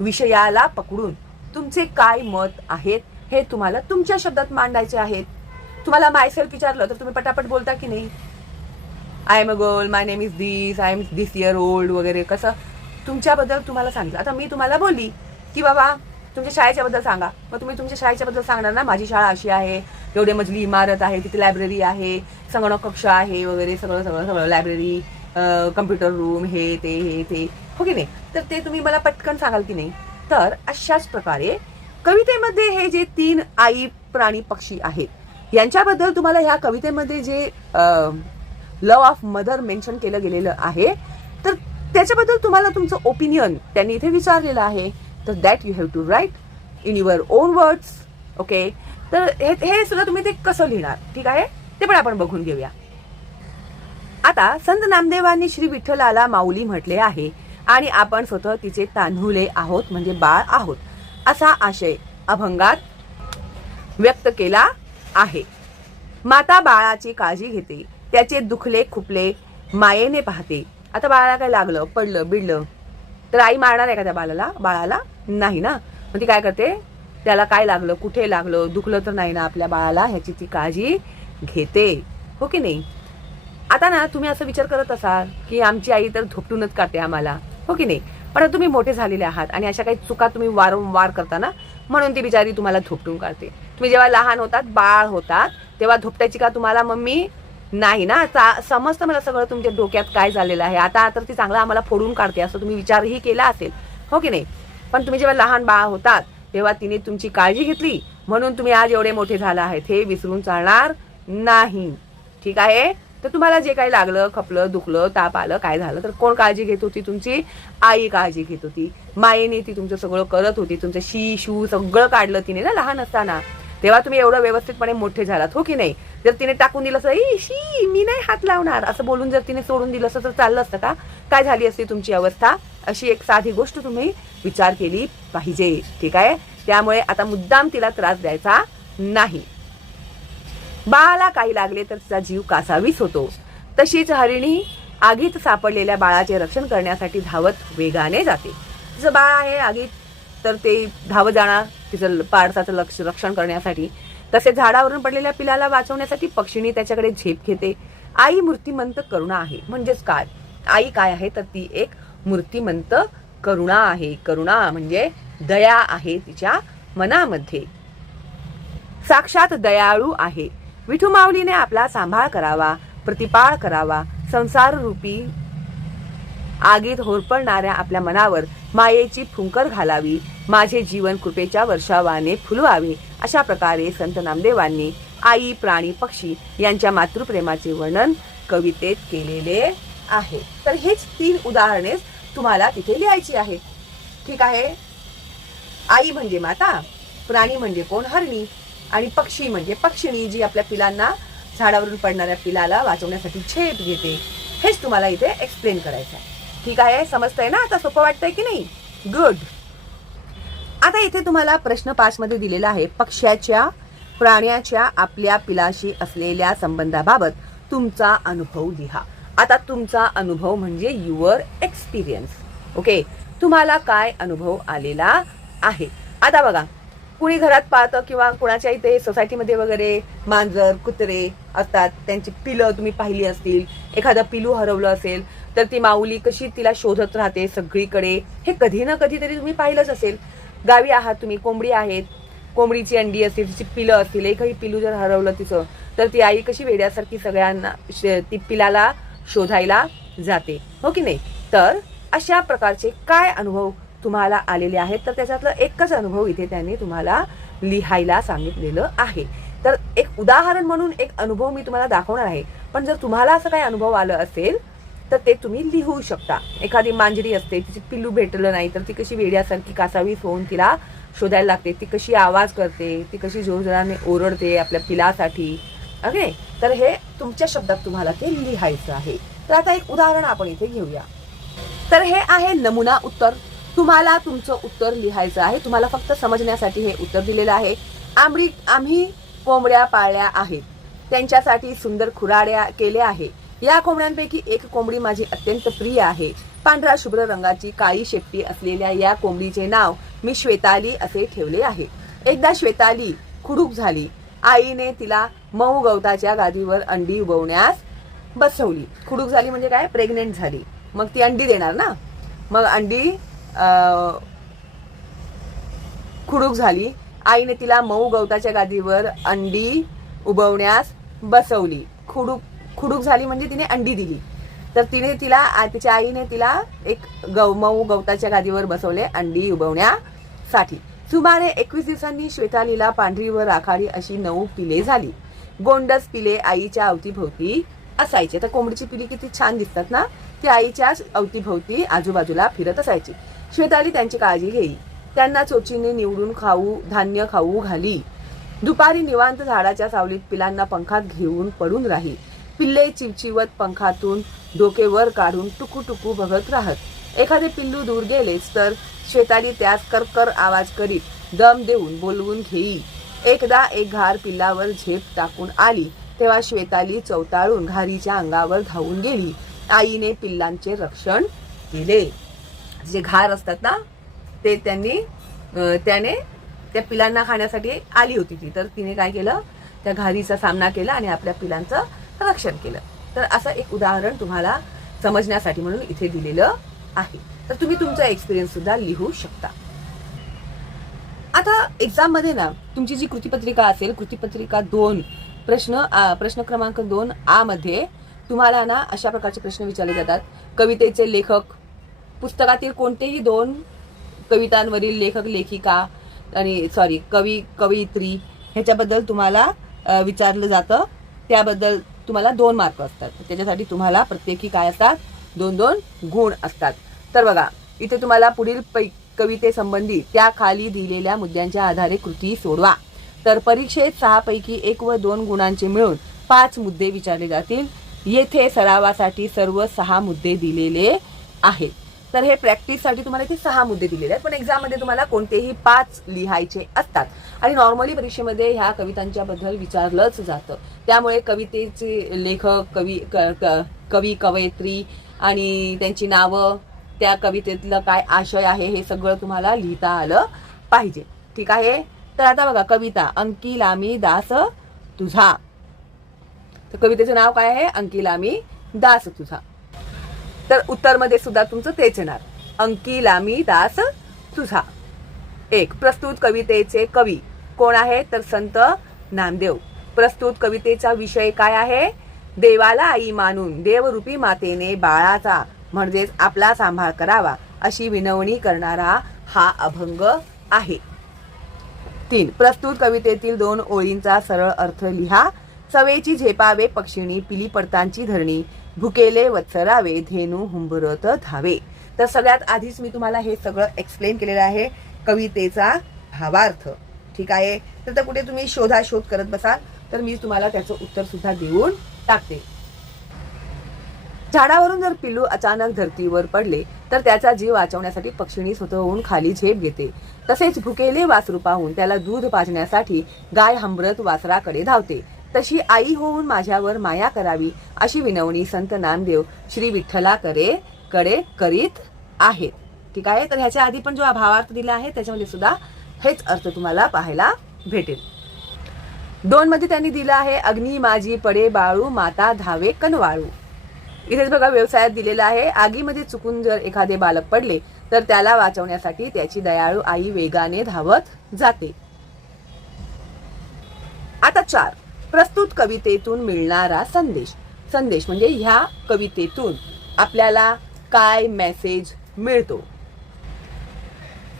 विषयाला पकडून तुमचे काय मत आहेत हे तुम्हाला तुमच्या शब्दात मांडायचे आहेत. तुम्हाला मायसेल्फ विचारलं तर तुम्ही पटापट बोलता की नाही? I am a girl, my name is this, I am this year old वगैरे. कसं तुमच्याबद्दल तुम्हाला सांगितलं. आता मी तुम्हाला बोलली की बाबा तुमच्या शाळेच्या बद्दल सांगा, मग तुम्ही तुमच्या शाळेच्या बद्दल सांगणार ना, माझी शाळा अशी आहे, एवढे मजली इमारत आहे, तिथे लायब्ररी आहे, संगणक कक्ष आहे वगैरे, सगळं सगळं सगळं, लायब्ररी, कम्प्युटर रूम, हे ते, हो की नाही? तर ते तुम्ही मला पटकन सांगाल की नाही? तर अशाच प्रकारे कवितेमध्ये हे जे 3 आई, प्राणी, पक्षी आहेत यांच्याबद्दल तुम्हाला ह्या कवितेमध्ये जे लव्ह ऑफ मदर मेन्शन केलं गेलेलं आहे, तर त्याच्याबद्दल तुम्हाला तुमचं ओपिनियन त्यांनी इथे विचारलेलं आहे. तर that you have to write in your own words. Okay, तर हे सुद्धा तुम्ही ते कसं लिहिणार, ठीक आहे, ते पण आपण बघून घेऊया. आता संत नामदेवांनी श्री विठ्ठलाला माऊली म्हटले आहे आणि आपण स्वतः तिचे तान्हुले आहोत म्हणजे बाळ आहोत असा आशय अभंगात व्यक्त केला आहे. माता बाळाची काळजी घेते, त्याचे दुखले खुपले मायेने पाहते. आता बाळाला काय लागलं, पडलं बिडलं तर आई मारणार आहे का त्या बाळाला? नाही ना. मग ती काय करते, त्याला काय लागलं, कुठे लागलं, दुखलं तर नाही ना आपल्या बाळाला, ह्याची ती काळजी घेते. हो की नाही? आता ना तुम्ही असं विचार करत असाल की आमची आई तर धोपटूनच काढते आम्हाला, हो की नाही? पण तुम्ही मोठे झालेले आहात आणि अशा काही चुका तुम्ही वारंवार करता ना, म्हणून ती बिचारी तुम्हाला धोपटून काढते. तुम्ही जेव्हा लहान होतात, बाळ होतात, तेव्हा धोपटायची का तुम्हाला मम्मी? नाही ना. समजतं मला सगळं तुमच्या डोक्यात काय झालेलं आहे. आता तर ती चांगलं आम्हाला फोडून काढते असं तुम्ही विचारही केला असेल, हो की नाही? पण तुम्ही जेव्हा लहान बाळ होतात तेव्हा तिने तुमची काळजी घेतली म्हणून तुम्ही आज एवढे मोठे झाला आहेत, हे विसरून चालणार नाही. ठीक आहे? तर तुम्हाला जे काही लागलं, खपलं, दुखलं, ताप आलं, काय झालं तर कोण काळजी घेत होती? तुमची आई काळजी घेत होती. मायेने ती तुमचं सगळं करत होती. तुमचं शी शू सगळं काढलं तिने ना लहान असताना. तेव्हा तुम्ही एवढं व्यवस्थितपणे मोठे झालात, हो की नाही? जर तिने टाकून दिलं असं, शी मी नाही हात लावणार असं बोलून जर तिने सोडून दिलं असतं तर चाललं असतं का? काय झाली असती तुमची अवस्था? अशी एक साधी गोष्ट तुम्ही विचार केली पाहिजे. ठीक आहे? त्यामुळे आता मुद्दाम तिला त्रास द्यायचा नाही. बाळाला काही लागले तर तिचा जीव कासावीस होतो. तशीच हरिणी आगीत सापडलेल्या बाळाचे रक्षण करण्यासाठी धावत वेगाने जाते. तिचं बाळ आहे आगीत तर ते धावत जाणार तिचं पाडसाचं रक्षण करण्यासाठी. तसेच झाडावरून पडलेल्या पिलाला वाचवण्यासाठी पक्षिणी त्याच्याकडे झेप घेते. आई मूर्तिमंत करुणा आहे. म्हणजेच काय? आई काय आहे तर ती एक मूर्तिमंत करुणा आहे. करुणा म्हणजे दया आहे तिच्या मनामध्ये. साक्षात दयाळू आहे. विठू माऊलीने आपला सांभाळ करावा, प्रतिपाळ करावा. संसार रूपी आगीत होरपळणाऱ्या आपल्या मनावर मायेची फुंकर घालावी. माझे जीवन कृपेच्या वर्षावाने फुलवावे. अशा प्रकारे संत नामदेवांनी आई, प्राणी, पक्षी यांच्या मातृप्रेमाचे वर्णन कवितेत केलेले आहे. तर हेच 3 उदाहरणे तुम्हाला तिथे लिहायची आहेत. ठीक आहे? आई म्हणजे माता, प्राणी म्हणजे कोण? हरणी, आणि पक्षी म्हणजे पक्षिणी जी आपल्या पिलांना, झाडावरून पडणाऱ्या पिलाला वाचवण्यासाठी झेप घेते. हेच तुम्हाला इथे एक्सप्लेन करायचं आहे. ठीक आहे? समजतंय ना? आता सोपं वाटतंय की नाही? गुड. आता इथे तुम्हाला प्रश्न 5 मध्ये दिलेला आहे. पक्ष्याच्या, प्राण्याच्या आपल्या पिलाशी असलेल्या संबंधाबाबत तुमचा अनुभव लिहा. आता तुमचा अनुभव म्हणजे युअर एक्सपिरियन्स. ओके, तुम्हाला काय अनुभव आलेला आहे? आता बघा, कुणी घरात पाहतं किंवा कुणाच्या इथे सोसायटीमध्ये वगैरे मांजर, कुत्रे असतात, त्यांची पिलं तुम्ही पाहिली असतील. एखादं पिलू हरवलं असेल तर ती माऊली कशी तिला शोधत राहते सगळीकडे, हे कधी ना कधीतरी तुम्ही पाहिलंच असेल. गावी आहात तुम्ही, कोंबडी आहेत, कोंबडीची अंडी असतील, तिची पिलं असतील, एकही पिलू जर हरवलं तिचं, तर ती आई कशी वेड्यासारखी सगळ्यांना ती पिलाला शोधायला जाते, हो की नाही. तर अशा प्रकारचे काय अनुभव तुम्हाला आलेले आहेत, तर त्याच्यातलं एकच अनुभव इथे त्यांनी तुम्हाला लिहायला सांगितलेलं आहे. तर एक उदाहरण म्हणून एक अनुभव मी तुम्हाला दाखवणार आहे, पण जर तुम्हाला असं काही अनुभव आलं असेल तर ते तुम्ही लिहू शकता. एखादी मांजरी असते, तिची पिल्लू भेटलं नाही तर ती कशी वेड्यासारखी कासावीस होऊन तिला शोधायला लागते, ती कशी आवाज करते, ती कशी जोरजोराने ओरडते आपल्या पिलासाठी. ओके, तर हे तुमच्या शब्दात तुम्हाला ते लिहायचं आहे. तर आता एक उदाहरण आपण इथे घेऊया. तर हे आहे नमुना उत्तर. तुम्हाला तुमचं उत्तर लिहायचं आहे. तुम्हाला फक्त समजण्यासाठी हे उत्तर दिलेलं आहे. आम्ही कोंबड्या पाळल्या आहेत, त्यांच्यासाठी सुंदर खुराड्या केल्या आहे. या कोंबड्यांपैकी एक कोंबडी माझी अत्यंत प्रिय आहे. पांढरा शुभ्र रंगाची काळी शेपटी असलेल्या या कोंबडीचे नाव मी श्वेताली असे ठेवले आहे. एकदा श्वेताली खुडूक झाली. आईने तिला मऊ गवताच्या गादीवर अंडी उबवण्यास बसवली. खुडूक झाली म्हणजे काय, प्रेग्नेंट झाली, मग ती अंडी देणार ना. मग अंडी खुडूक झाली. आईने तिला मऊ गवताच्या गादीवर अंडी उबवण्यास बसवली. खुडूक झाली म्हणजे तिने अंडी दिली. तर तिच्या आईने तिला एक मऊ गवताच्या गादीवर बसवले अंडी उबवण्यासाठी. सुमारे 21 दिवसांनी श्वेतालीला पांढरी व राखाडी अशी 9 पिले झाली. गोंडस पिले आईच्या अवतीभोवती असायचे. तर कोंबडीची पिली किती छान दिसतात ना, ती आईच्या अवतीभोवती आजूबाजूला फिरत असायची. श्वेताली त्यांची काळजी घेई. त्यांना चोचीने निवडून धान्य खाऊ घाली. दुपारी निवांत झाडाच्या सावलीत पिलांना पंखात घेऊन पडून राही. पिल्ले चिवचिवत पंखातून डोके वर काढून टुकू बघत राहत. एखादे पिल्लू दूर गेलेच तर श्वेताली त्यास करकर आवाज करीत दम देऊन बोलवून घेई. एकदा एक घार पिल्लावर झेप टाकून आली तेव्हा श्वेताली चवताळून घारीच्या अंगावर धावून गेली. आईने पिल्लांचे रक्षण केले. जे घार असतात ना ते त्याने त्या पिलांना खाण्यासाठी आली होती ती, तर तिने काय केलं, त्या घारीचा सामना केला आणि आपल्या पिलांचं रक्षण केलं. तर असं एक उदाहरण तुम्हाला समजण्यासाठी म्हणून इथे दिलेलं आहे. तर तुम्ही तुमचा एक्सपिरियन्स सुद्धा लिहू शकता. आता एक्झाम मध्ये ना तुमची जी कृतीपत्रिका असेल, कृतीपत्रिका 2 प्रश्न क्रमांक 2A मध्ये तुम्हाला ना अशा प्रकारचे प्रश्न विचारले जातात. कवितेचे लेखक, पुस्तकातील कोणतेही 2 कवितांवरील लेखक लेखिका आणि कवयित्री ह्याच्याबद्दल तुम्हाला विचारलं जातं. त्याबद्दल तुम्हाला 2 मार्क असतात. त्याच्यासाठी तुम्हाला प्रत्येकी काय असतात, 2-2 गुण असतात. तर बघा इथे तुम्हाला पुढील कवितेसंबंधी त्या खाली दिलेल्या मुद्द्यांच्या आधारे कृती सोडवा. तर परीक्षेत 6 पैकी 1 व 2 गुणांचे मिळून 5 मुद्दे विचारले जातील. येथे सरावासाठी सर्व 6 मुद्दे दिलेले आहेत. तर हे प्रॅक्टिससाठी तुम्हाला इथे 6 मुद्दे दिलेले आहेत, पण एक्झाममध्ये तुम्हाला कोणतेही 5 लिहायचे असतात. आणि नॉर्मली परीक्षेमध्ये ह्या कवितांच्या बद्दल विचारलंच जातं. त्यामुळे कवितेचे लेखक, कवी कवयित्री आणि त्यांची नावं, त्या कवितेतलं काय आशय आहे हे सगळं तुम्हाला लिहिता आलं पाहिजे. ठीक आहे. तर आता बघा कविता, अंकिलामी दास तुझा. तर कवितेचं नाव काय आहे, अंकिलामी दास तुझा. तर उत्तरमध्ये सुद्धा तुमचं तेच येणार, अंकिलामी दास तुझा. 1. प्रस्तुत कवितेचे कवी कोण आहे, तर संत नामदेव. प्रस्तुत कवितेचा विषय काय आहे, देवाला आई मानून देवरूपी मातेने बाळाचा म्हणजेच आपला सांभाळ करावा अशी विनवणी करणारा हा अभंग आहे. 3. प्रस्तुत कवितेतील 2 ओळींचा सरळ अर्थ लिहा. सवेची झेपावे पक्षिणी, पिली पडतांची धरणी, भुकेले वत्सरावे, धेनू हुंबरत धावे. तर सगळ्यात आधीच मी तुम्हाला हे सगळं एक्सप्लेन केलेलं आहे, कवितेचा भावार्थ. ठीक आहे. तर कुठे तुम्ही शोध करत बसाल तर मी तुम्हाला त्याचं उत्तर सुद्धा देऊन टाकते. झाडावरून जर पिल्लू अचानक धरतीवर पडले तर त्याचा जीव वाचवण्यासाठी पक्षिणी स्वतःहून खाली झेप घेते. तसेच भुकेले वासरू पाहून त्याला दूध पाजण्यासाठी गाय हंबरत वासराकडे धावते. तशी आई होऊन माझ्यावर माया करावी अशी विनवणी संत नामदेव श्री विठ्ठलाकडे करीत आहेत. ठीक आहे. तर ह्याच्या आधी पण जो भावार्थ दिला आहे त्याच्यामध्ये सुद्धा हेच अर्थ तुम्हाला पाहायला भेटेल. 2 मध्ये त्यांनी दिला आहे, अग्नी माझी पडे बाळू, माता धावे कनवाळू. इथेच बघा व्यवसायात दिलेला आहे, आगीमध्ये चुकून जर एखादे बालक पडले तर त्याला वाचवण्यासाठी त्याची दयाळू आई वेगाने धावत जाते. आता 4, प्रस्तुत कवितेतून मिळणारा संदेश. संदेश म्हणजे ह्या कवितेतून आपल्याला काय मेसेज मिळतो.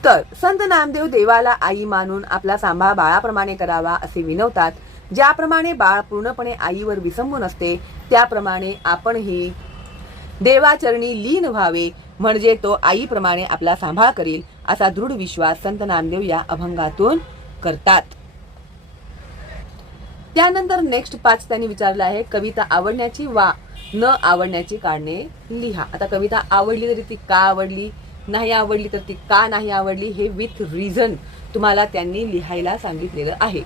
तर संत नामदेव देवाला आई मानून आपला सांभाळ बाळाप्रमाणे करावा असे विनवतात. ज्याप्रमाणे बाळ पूर्णपणे आईवर विसंबून असते त्याप्रमाणे आपणही देवाचरणी लीन व्हावे, म्हणजे तो आईप्रमाणे आपला सांभाळ करील असा दृढ विश्वास संत नामदेव या अभंगातून करतात. त्यानंतर नेक्स्ट 5 त्यांनी विचारलं आहे, कविता आवडण्याची वा न आवडण्याची कारणे लिहा. आता कविता आवडली तरी ती का आवडली, नाही आवडली तर ती का नाही आवडली, हे विथ रिझन तुम्हाला त्यांनी लिहायला सांगितलेलं आहे.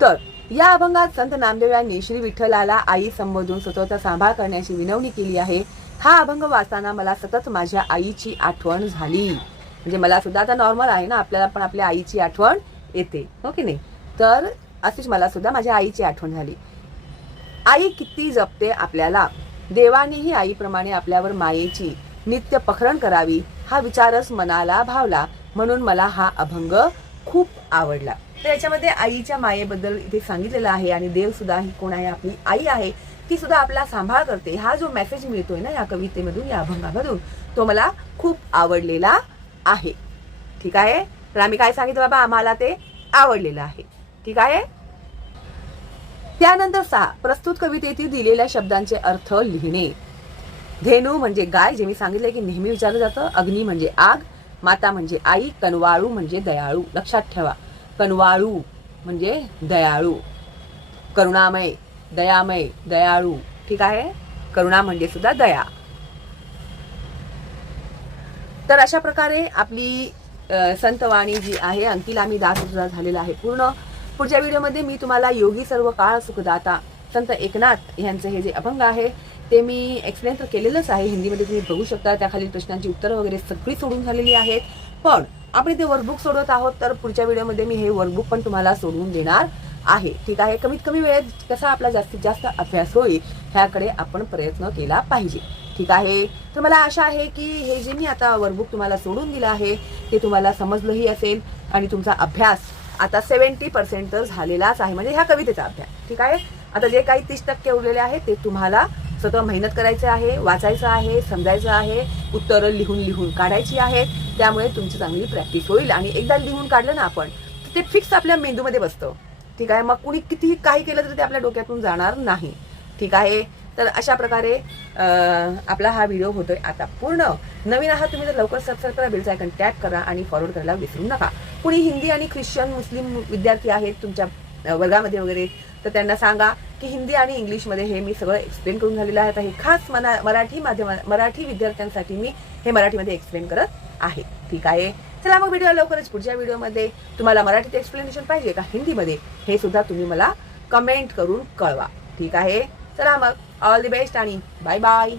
तर या अभंगात संत नामदेव यांनी श्री विठ्ठलाला आई संबोधून स्वतःचा सांभाळ करण्याची विनवणी केली आहे. हा अभंग वाचताना मला सतत माझ्या आईची आठवण झाली. म्हणजे मला सुद्धा आता नॉर्मल आहे ना, आपल्याला पण आपल्या आईची आठवण येते, हो की नाही. तर अशीच मला सुद्धा माझ्या आईची आठवण झाली. आई किती जपते आपल्याला, देवानेही आईप्रमाणे आपल्यावर मायेची नित्य पखरण करावी हा विचारच मनाला भावला, म्हणून मला हा अभंग खूप आवडला. तर याच्यामध्ये आईच्या मायेबद्दल इथे सांगितलेलं आहे आणि देव सुद्धा ही कोण आहे, आपली आई आहे, ती सुद्धा आपला सांभाळ करते. हा जो मेसेज मिळतोय ना या कवितेमधून, या अभंगामधून, तो मला खूप आवडलेला आहे. ठीक आहे. तर आम्ही काय सांगितलं बाबा, आम्हाला ते आवडलेलं आहे. ठीक आहे. त्यानंतर 6, प्रस्तुत कवितेतील दिलेल्या शब्दांचे अर्थ लिहिणे. धेनू म्हणजे गाय, जे मी सांगितले की नेहमी विचारलं जातं. अग्नी म्हणजे आग, माता म्हणजे आई, कनवाळू म्हणजे दयाळू. लक्षात ठेवा, कनवाळू म्हणजे दयाळू, करुणामय, दयामय, दयाळू. ठीक आहे. करुणा म्हणजे सुद्धा दया. तर अशा प्रकारे आपली संतवाणी जी आहे, अंकिल आम्ही दास झालेला आहे पूर्ण. पुढच्या व्हिडिओमध्ये मी तुम्हाला योगी सर्व काळ सुखदाता संत एकनाथ यांचे हे जे अभंग आहे ते मी एक्सप्लेन तर केलेलंच आहे, हिंदीमध्ये तुम्ही बघू शकता. त्याखालील प्रश्नांची उत्तरं वगैरे सगळी सोडून झालेली आहेत. पण आपण इथे वर्कबुक सोडवत आहोत, तर पुढच्या व्हिडिओमध्ये मी हे वर्कबुक पण तुम्हाला सोडवून देणार आहे. ठीक आहे. कमीत कमी वेळेत कसा आपला जास्तीत जास्त अभ्यास होईल ह्याकडे आपण प्रयत्न केला पाहिजे. ठीक आहे. तर मला आशा आहे की हे जे मी आता वर्कबुक तुम्हाला सोडून दिलं आहे ते तुम्हाला समजलंही असेल आणि तुमचा अभ्यास आता 70% तर झालेलाच आहे, म्हणजे ह्या कवितेचा अभ्यास. ठीक आहे. आता जे काही 30% उरलेले आहे ते तुम्हाला स्वतः मेहनत करायचं आहे, वाचायचं आहे, समजायचं आहे, उत्तरं लिहून काढायची आहेत. त्यामुळे तुमची चांगली प्रॅक्टिस होईल आणि एकदा लिहून काढलं ना आपण ते फिक्स आपल्या मेंदूमध्ये बसतं. ठीक आहे. मग कुणी कितीही काही केलं तरी ते आपल्या डोक्यातून जाणार नाही. ठीक आहे. तर अशा प्रकारे आपला हा व्हिडिओ होतोय आता पूर्ण. नवीन आहात तुम्ही तर लवकर सबस्क्राईब करा, बेलचा आयकॉन टॅप करा आणि फॉरवर्ड करायला विसरू नका. कुणी हिंदी आणि ख्रिश्चन मुस्लिम विद्यार्थी आहेत तुमच्या वर्गामध्ये वगैरे, तर त्यांना सांगा की हिंदी आणि इंग्लिशमध्ये हे मी सगळं एक्सप्लेन करून झालेलं आहे. तर हे खास मराठी विद्यार्थ्यांसाठी मी हे मराठीमध्ये एक्सप्लेन करत आहे. ठीक आहे. चला मग भेटूया लवकरच पुढच्या व्हिडिओमध्ये. तुम्हाला मराठीत एक्सप्लेनेशन पाहिजे का हिंदीमध्ये, हे सुद्धा तुम्ही मला कमेंट करून कळवा. ठीक आहे. चला मग, ऑल द बेस्ट आणि बाय बाय.